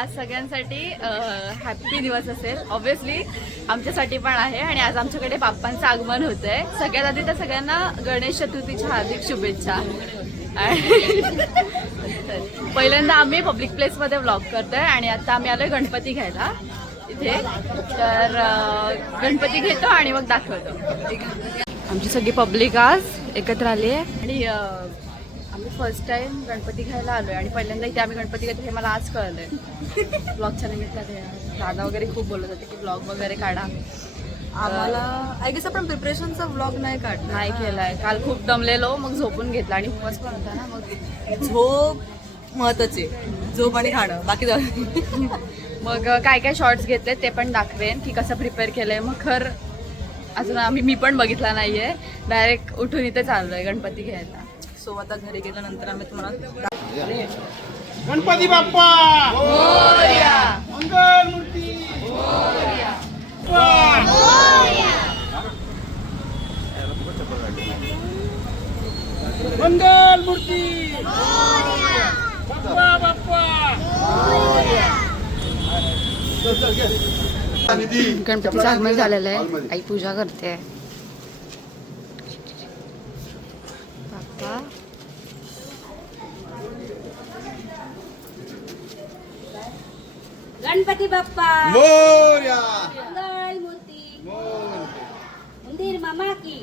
आज सगळ्यांसाठी हॅपी दिवस असेल. ऑब्व्हियसली आमच्यासाठी पण आहे. आणि आज आमच्याकडे बाप्पांचं आगमन होत आहे. सगळ्यात आधी तर सगळ्यांना गणेश चतुर्थीच्या हार्दिक शुभेच्छा. पहिल्यांदा आम्ही पब्लिक प्लेसमध्ये व्लॉग करतोय आणि आता आम्ही आलोय गणपती घ्यायला इथे. तर गणपती घेतो आणि मग दाखवतो. आमची सगळी पब्लिक आज एकत्र आली आहे आणि आम्ही फर्स्ट टाइम गणपती घ्यायला आलोय आणि पहिल्यांदा इथे आम्ही गणपती घेतो हे मला आज कळलंय. ब्लॉगच्या निमित्ताने दादा वगैरे खूप बोलत होते की ब्लॉग वगैरे काढा. आम्हाला आय गेस आपण प्रिपरेशनचा व्लॉग नाही काढला. नाही केलाय. काल खूप दमलेलो मग झोपून घेतला आणि उपवास पण होता ना. मग झोप महत्वाची, झोप आणि खाणं बाकी जाऊ. मग काय काय शॉर्ट्स घेतले ते पण दाखवेन की कसं प्रिपेअर केलंय. मग अजून मी पण बघितला नाहीये. डायरेक्ट उठून इथे चाललोय गणपती घ्यायला. सो आता घरी गेल्यानंतर आम्ही तुम्हाला गणपती बाप्पा मोरया. मंगल मूर्ती मोरया. मंगल मूर्ती बाप्पा बाप्पा. गणपतीचं आगमन झालेलं आहे. आई पूजा करते. बाप्पा गणपती बाप्पा मोरया. मंगल मूर्ती मंदिर मामा की.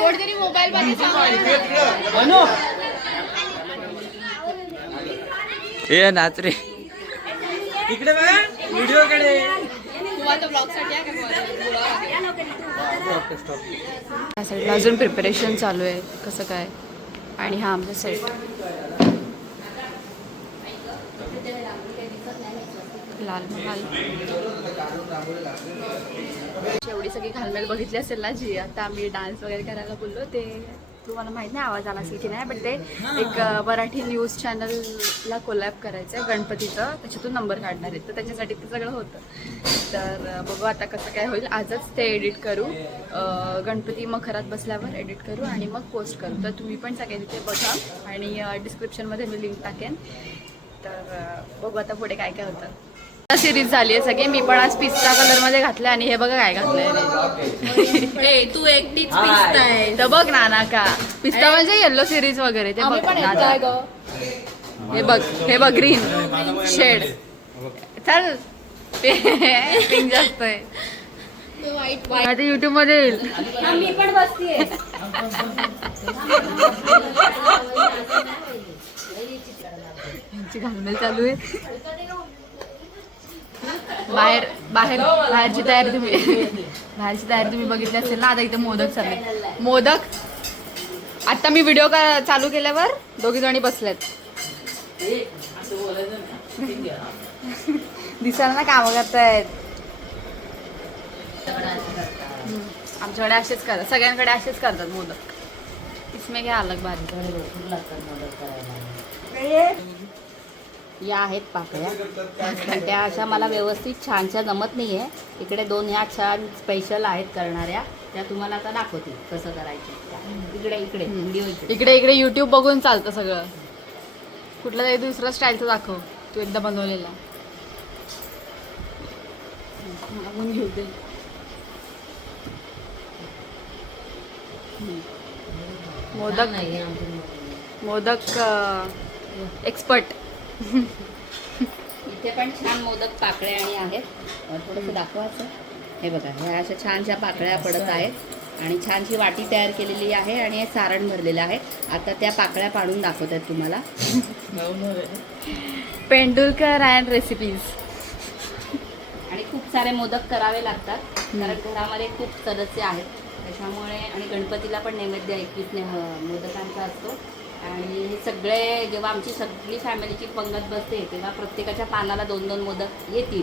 कोणतरी मोबाईल मध्ये ए नाच रे इकडे बघा व्हिडिओ कडे. अजून प्रिपरेशन चालू आहे कसं काय. आणि हा आमचा सेट लाल महाल. एवढी सगळी घालमेल बघितली असेल ना जी आता आम्ही डान्स वगैरे करायला बोललो ते तुम्हाला माहित नाही आवाज आला असेल की नाही. बट ते एक मराठी न्यूज चॅनलला कोलॅब करायचं आहे गणपतीचं. त्याच्यातून नंबर काढणार आहेत तर त्याच्यासाठी ते सगळं होतं. तर बघू आता कसं काय होईल. आजच ते एडिट करू. गणपती मग घरात बसल्यावर एडिट करू आणि मग पोस्ट करू. तर तुम्ही पण सगळ्यांनी ते बघा आणि डिस्क्रिप्शनमध्ये मी लिंक टाकेन. तर बघू आता पुढे काय काय होतं. सिरीज झाली आहे सगळी. मी पण आज पिस्ता कलर मध्ये घातले आणि हे बघा काय घातलंय. तू एकटीच पिस्ता आहे. तर बघ ना का पिस्ता म्हणजे येल्लो सिरीज वगैरे ते बघ. हे बघ ग्रीन शेड. चल पिंक जास्त आहे. आता युट्यूब मध्ये येईल. मी पण बसतीये. घालमेल चालू आहे. बाहेरची तयारी तुम्ही बघितली असेल ना. आता इथे मोदक चालले. मोदक आता मी व्हिडिओ चालू केल्यावर दोघी जणी बसल्यात. दिसायला ना कामं करतायत. आमच्याकडे असेच करतात. सगळ्यांकडे असेच करतात मोदक. इसमें घ्या अलग भारी. या आहेत पाकळ्या पण त्या अशा मला व्यवस्थित छानशा जमत नाही आहे. इकडे 2 ह्या छान स्पेशल आहेत करणाऱ्या. त्या तुम्हाला आता दाखवतील कसं करायचं. इकडे व्हिडिओ इकडे युट्यूब बघून चालतं सगळं. कुठला तरी दुसरा स्टाईलचं दाखव तू एकदा बनवलेला. मागून घेऊ दे. मोदक एक्सपर्ट. इथे पण छान मोदक पाकळ्या आणि आहेत. थोडंसं दाखवायचं. हे बघा ह्या अशा छानशा पाकळ्या पडत आहेत आणि छानशी वाटी तयार केलेली आहे आणि हे सारण भरलेलं आहे. आता त्या पाकळ्या पाडून दाखवत आहेत तुम्हाला. Pendharkar and recipes. आणि खूप सारे मोदक करावे लागतात कारण घरामध्ये खूप सदस्य आहेत त्याच्यामुळे. आणि गणपतीला पण नैवेद्य 21 मोदकांचा असतो. आणि हे सगळे जेव्हा आमची सगळी फॅमिलीची पंगत बसते तेव्हा प्रत्येकाच्या पानाला 2-2 मोदक येतील.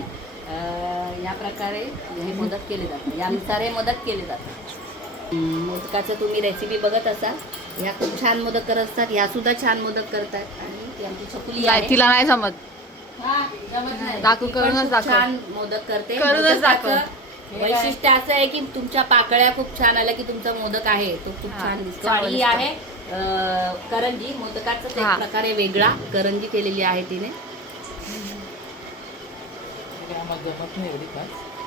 या प्रकारे हे मोदक केले जातात. यांसारे मोदक केले जातात. मोदकाचं तुम्ही रेसिपी बघत असाल. ह्या खूप छान मोदक करत असतात. ह्या सुद्धा छान मोदक करतात. आणि ती आमची छकुली आहे. तिला नाही जमत. हा, जमत नाही. दाखव, ती पण करूनच खूप दाखव. छान मोदक करते. करूनच दाखव. वैशिष्ट्य असं आहे की तुमच्या पाकळ्या खूप छान आल्या की तुमचा मोदक आहे तो खूप हा, छान दिसतो. चांगला आणि ही आहे करंजी. मोदकाचा एक हा. प्रकारे वेगळा करंजी केलेली आहे तिने.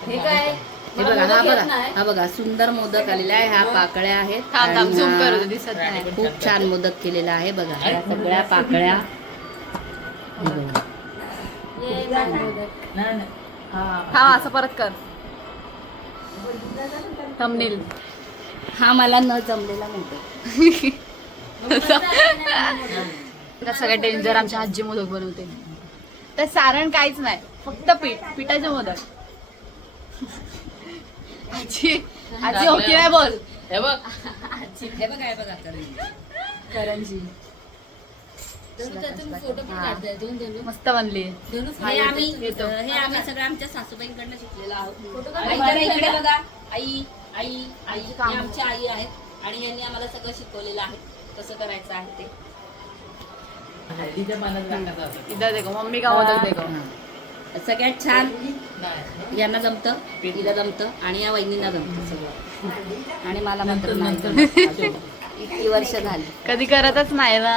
हे काय हे बघा, हा बघा सुंदर मोदक आलेला आहे. ह्या पाकळ्या आहेत थांब थांब आणि झूम हा करू दे, दिसत नाही. खूप छान मोदक केलेला आहे बघा. ह्या सगळ्या पाकळ्या हे बघा. हा असं परत कर थंबनेल. हा मला न जमलेला मोदक. सगळ्यात डेंजर आमच्या आजी मोदक बनवते. तर सारण काहीच नाही, फक्त पिठाचे मोदक. आजी आजी ओके नाही बोल. हे बघा करंजी फोटो हा. मस्त बनली. हे आम्ही सगळं आमच्या सासूबाईंकडनं शिकलेलो आहोत. इकडे बघा आई आई आई ही आमची आई आहेत आणि यांनी आम्हाला सगळं शिकवलेलं आहे कसं करायचं आहे ते. इधर देखो मम्मी का मोदक देखो. सगळ्यात छान यांना जमतं, तिला जमतं आणि या वहिनींना जमतं सगळं. आणि मला मात्र नाही जमत. इतकी वर्ष झाली. कधी करतच नाही ना.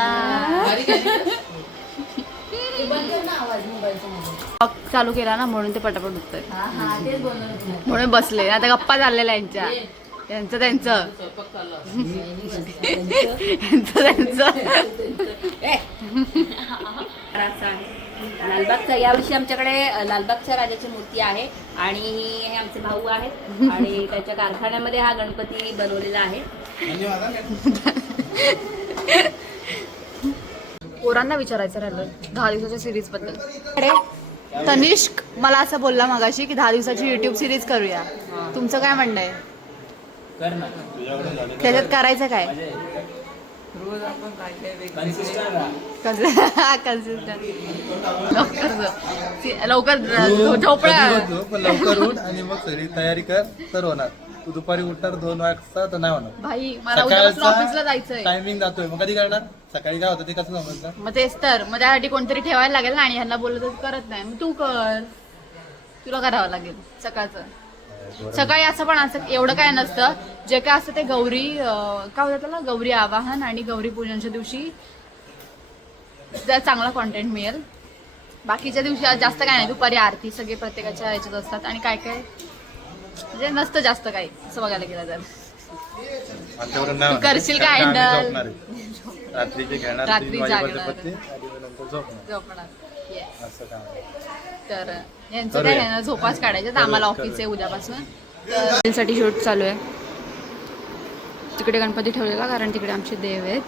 चालू केला ना म्हणून ते पटापट उठतंय. म्हणून बसले आता गप्पा चाललेल्या यांच्या त्यांचं असं आहे. लालबागचा यावर्षी आमच्याकडे लालबागच्या राजाची मूर्ती आहे आणि हे आमचे भाऊ आहेत आणि त्याच्या कारखान्यामध्ये हा गणपती बनवलेला आहे. पोरांना विचारायचं राहिलं 10 दिवसाच्या सिरीज बद्दल. तनिष्क मला असं बोलला मगाशी की 10 दिवसाची युट्यूब सिरीज करूया. तुमचं काय म्हणणं आहे? त्याच्यात करायचं काय? लवकर झोपळा पण लवकर उठ आणि मग सगळी तयारी कर तर होणार. तू दुपारी उठणार 2 वाजता तर नाही होणार. भाई मला उद्यापासून ऑफिसला सकाळचा जायचंय. टायमिंग जातोय मग कधी करणार? सकाळी काय होतं ते कसं समजलं? मग तेच तर मग त्यासाठी कोणतरी ठेवायला लागेल ना. आणि ह्यांना बोललं तर करत नाही. मग तू कर, तुला करावं लागेल सकाळचं. सकाळी असं पण असं एवढं काय नसतं. जे काय असतं ते गौरी काय होतं त्याला, गौरी आवाहन आणि गौरी पूजनच्या दिवशी जर चांगला कॉन्टेंट मिळेल. बाकीच्या दिवशी जास्त काय नाही. दुपारी आरती सगळे प्रत्येकाच्या ह्याच्यात असतात आणि काय काय म्हणजे नसतं जास्त काही असं बघायला गेलं तर. आमच्याकडून नाही तू होणार. करशील का कारण आम्ही handle? झोपणार आहे. रात्रीचे खेळणार रात्री 3 वाजेपर्यंत जागणार. पत्ते आणि मग नंतर झोपणार झोपणार. Yes. असं काम आहे. तर यांचं काय आहे ना, झोपाच काढायचं. तर आम्हाला ऑफिस आहे उद्यापासून. साठी शूट चालू आहे. तिकडे गणपती ठेवलेला कारण तिकडे आमचे देव आहेत.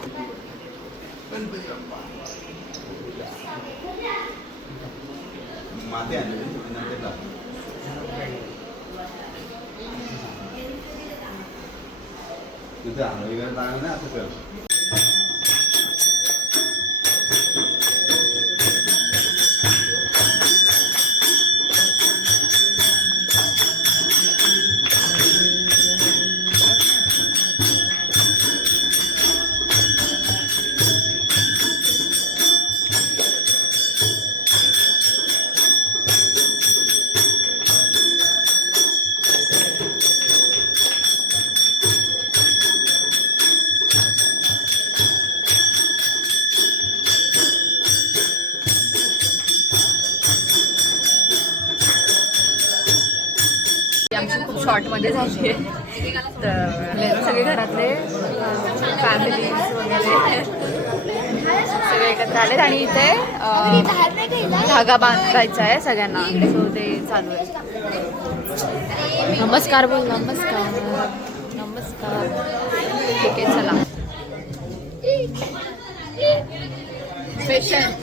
आमची खूप शॉर्टमध्ये झाली आहे. तर सगळे घरातले फॅमिली वगैरे सगळे एकत्र आलेत आणि इथे धागा बांधायचा आहे सगळ्यांना. सो ते चालू आहे. नमस्कार बोल. नमस्कार नमस्कार. ठीक आहे चला. पेशंट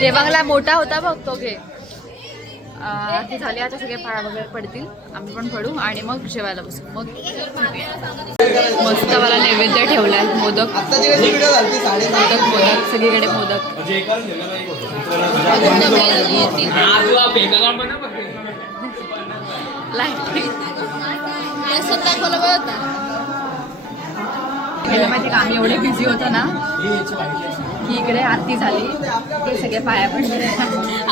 देवांगला मोठा होता बघ तो घे. ती झाली आता सगळे फळा वगैरे पडतील. आम्ही पण पडू आणि मग जेवायला बसू. मग मस्त मला नैवेद्य ठेवलाय. मोदक मोदक मोदक सगळीकडे मोदक. माहिती का आम्ही एवढे बिझी होतो ना की इकडे आरती झाली ते सगळे पाया पडले.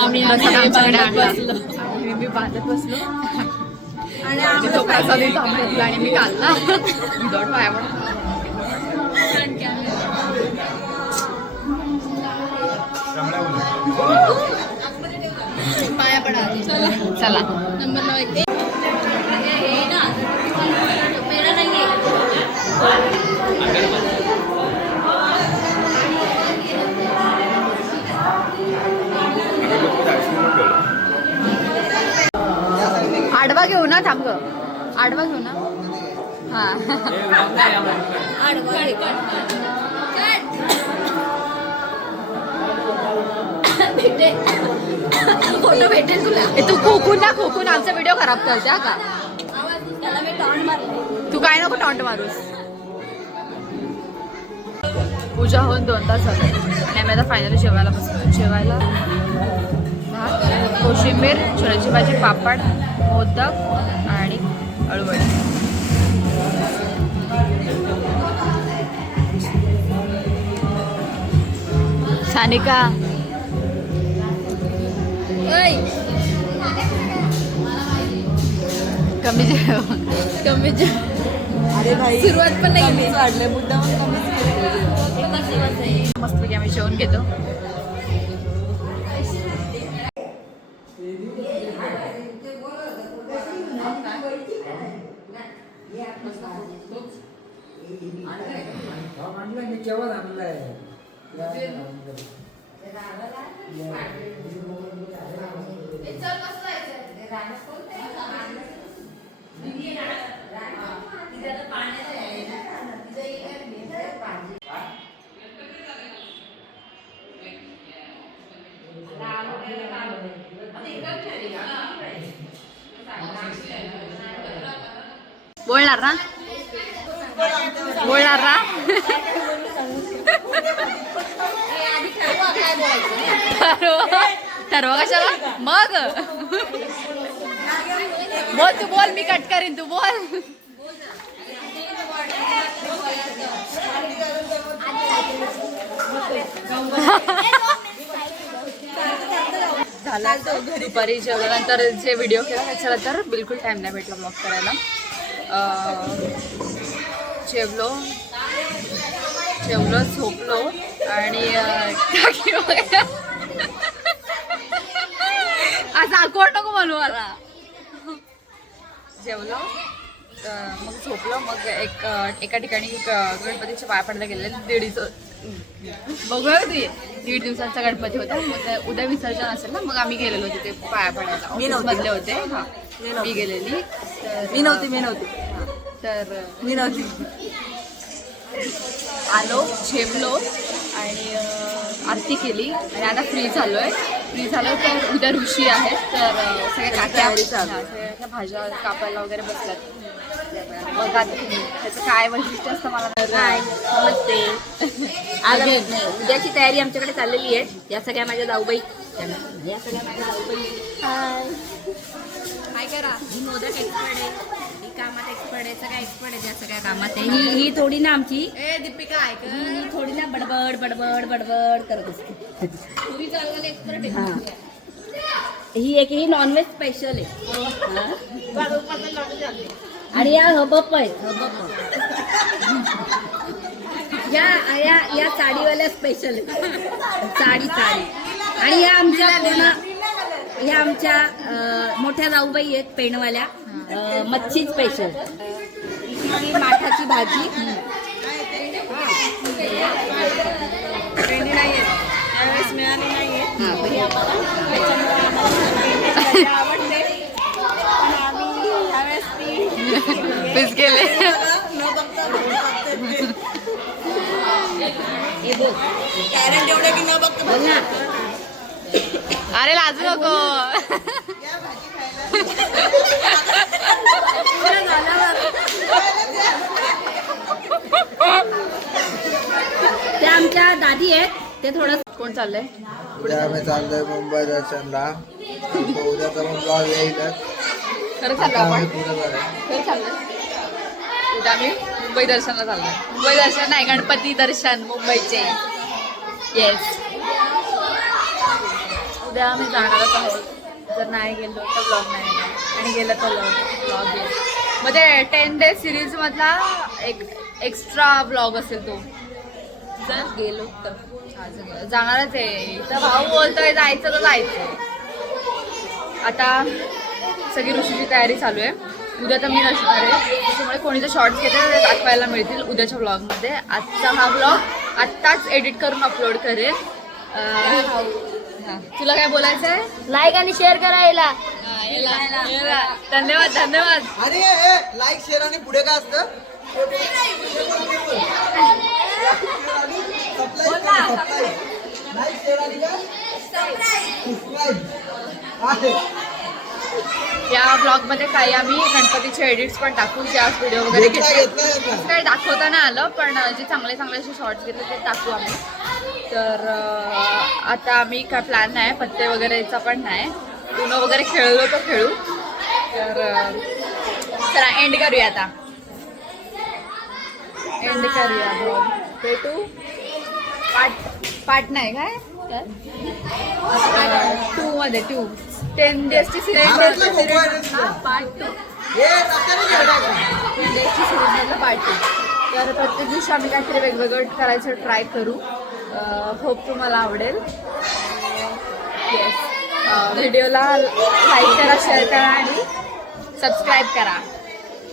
आम्ही आमच्याकडे आणलं. आम्ही बांधत बसलो आणि तो प्रसाद घेतला आणि मी काढला विदाउट पायावर. पाया पडा चला. नंबर 9 आडवा घेऊ ना. थांब ग, आडवा घेऊ ना. हा फोटो भेटेल तुला. तू खोकून ना, खोकून आमचा व्हिडिओ खराब करते हा का. तू काय नको टॉन्ट मारूस. पूजा होऊन 2 तास झाले आणि आम्ही आता फायनली जेवायला बसलो. जेवायला भात, कोशिंबीर, छोल्याची भाजी, पापड, मोदक आणि अळूवडी. सानिका कमी जेव, कमी जेव. अरे भाई सुरुवात पण नाही कमीच वाढले मुद्दाम कमीच मस्तपैकी आम्ही जेवण घेतो. बोलणार ना, बोलणार ना. ठरवा कशाला मग. बोल तू, बोल, मी कट करीन, तू बोल. झाला दुपारी जेवल्यानंतर जे व्हिडिओ केला त्याच्यानंतर बिलकुल टाइम नाही भेटला ब्लॉग करायला. जेवलो, झोपलो आणि असं अकोट नको म्हणू मला. जेवलो, मग झोपलो, मग एका ठिकाणी गणपतीच्या पाया पडायला गेलेले. बघूया ती 1.5 दिवसांचा गणपती होता. मग उद्या विसर्जन असेल ना, मग आम्ही गेलेलो तिथे पाया पडायला. ऑफिस मधले होते. हा, मी गेलेली. मी नव्हती तर मी नव्हती. आलो, जेवलो आणि आरती केली आणि आता फ्री झालोय. तर उद्या ऋषी आहेत, तर सगळ्या काक्या सगळ्या भाज्या कापायला वगैरे बसल्यात. बघा त्याचं काय वैशिष्ट्य असतं मला काय नमस्ते. आज उद्याची तयारी आमच्याकडे चाललेली आहे. या सगळ्या माझ्या जाऊबाई, काय करा. ही मोदक एक्सपर्ट आहे, ही कामात एक्सपर्ट आहे, सगळ्या एक्सपर्ट आहे, त्या सगळ्या कामात आहे. ही थोडी ना आमची दीपिका ऐक, ही थोडी ना बडबड बडबड बडबड करत असते. तुम्ही चालवायला एक्सपर्ट हा, ही नॉनव्हेज स्पेशल आहे. आणि या हबप आहेत, या साडीवाल्या स्पेशल आहे. साडी आणि ह्या आमच्या मोठ्या जाऊबाई आहेत पेणवाल्या, मच्छी स्पेशल. ही माठाची भाजी. पेंडी नाहीये त्यावेळेस मिळाली नाहीये. आवडते पण आम्ही ह्यावेळेस ती पीस केले. कॅरेट एवढं की न बघता अरे लाजू नको. त्या आमच्या दादी आहेत. ते थोडं कोण चाललंय? उद्या आम्ही चाललोय मुंबई दर्शनला. उद्याचा मग ब्लॉग येईलच. खरं चाललं आपण, पुढे जाऊया. खरं चाललंय. उद्या आम्ही मुंबई दर्शनला चाललोय. मुंबई दर्शन नाही, गणपती दर्शन मुंबईचे. येस, उद्या आम्ही जाणारच आहोत. जर नाही गेलो तर ब्लॉग नाही येणार आणि गेलं तर ब्लॉग येईल. म्हणजे 10 days सिरीजमधला एक एक्स्ट्रा ब्लॉग असेल तो. जर गेलो तर जाणारच आहे तर भाऊ बोलतोय जायचं तर जायचं. आता सगळी ऋषीची तयारी चालू आहे. उद्या तर मी नसणार आहे त्याच्यामुळे कोणी जर शॉर्ट्स घेतले तर ते दाखवायला मिळतील उद्याच्या ब्लॉगमध्ये. आजचा हा ब्लॉग आत्ताच एडिट करून अपलोड करेल. तुला काय बोलायचं आहे? लाईक आणि शेअर करायला. धन्यवाद धन्यवाद. आणि लाईक शेअर आणि पुढे काय असतं लाईक शेअर आणि या ब्लॉगमध्ये काही आम्ही गणपतीचे एडिट्स पण टाकू जे आज व्हिडिओ वगैरे घेतले. काही दाखवता नाही आलं पण जे चांगले चांगले असे शॉर्ट्स घेतले ते टाकू आम्ही. तर आता आम्ही काय प्लॅन नाही पत्ते वगैरेचा पण नाही. उनो वगैरे खेळलो तर खेळू. तर चला एंड करूया आता. एंड करूया ब्लॉग. भेटू पार्ट नाही काय 2 मध्ये 10 days ची सिरीज पार्ट 2 10 days ची सिरीज मधलं पार्ट 2. तर प्रत्येक दिवशी आम्ही काहीतरी वेगवेगळं करायचं ट्राय करू. होप तुम्हाला आवडेल. येस व्हिडिओला लाईक करा शेअर करा आणि सबस्क्राईब करा.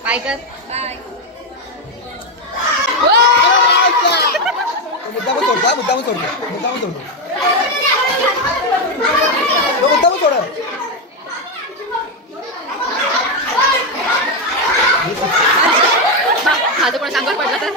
बाय कर. बाय. मुद्दाम सोडतो मुद्दाम सोडतो मुद्दाम सोडतो मुद्दाम सोड हा तर कोण सांगत पडला तर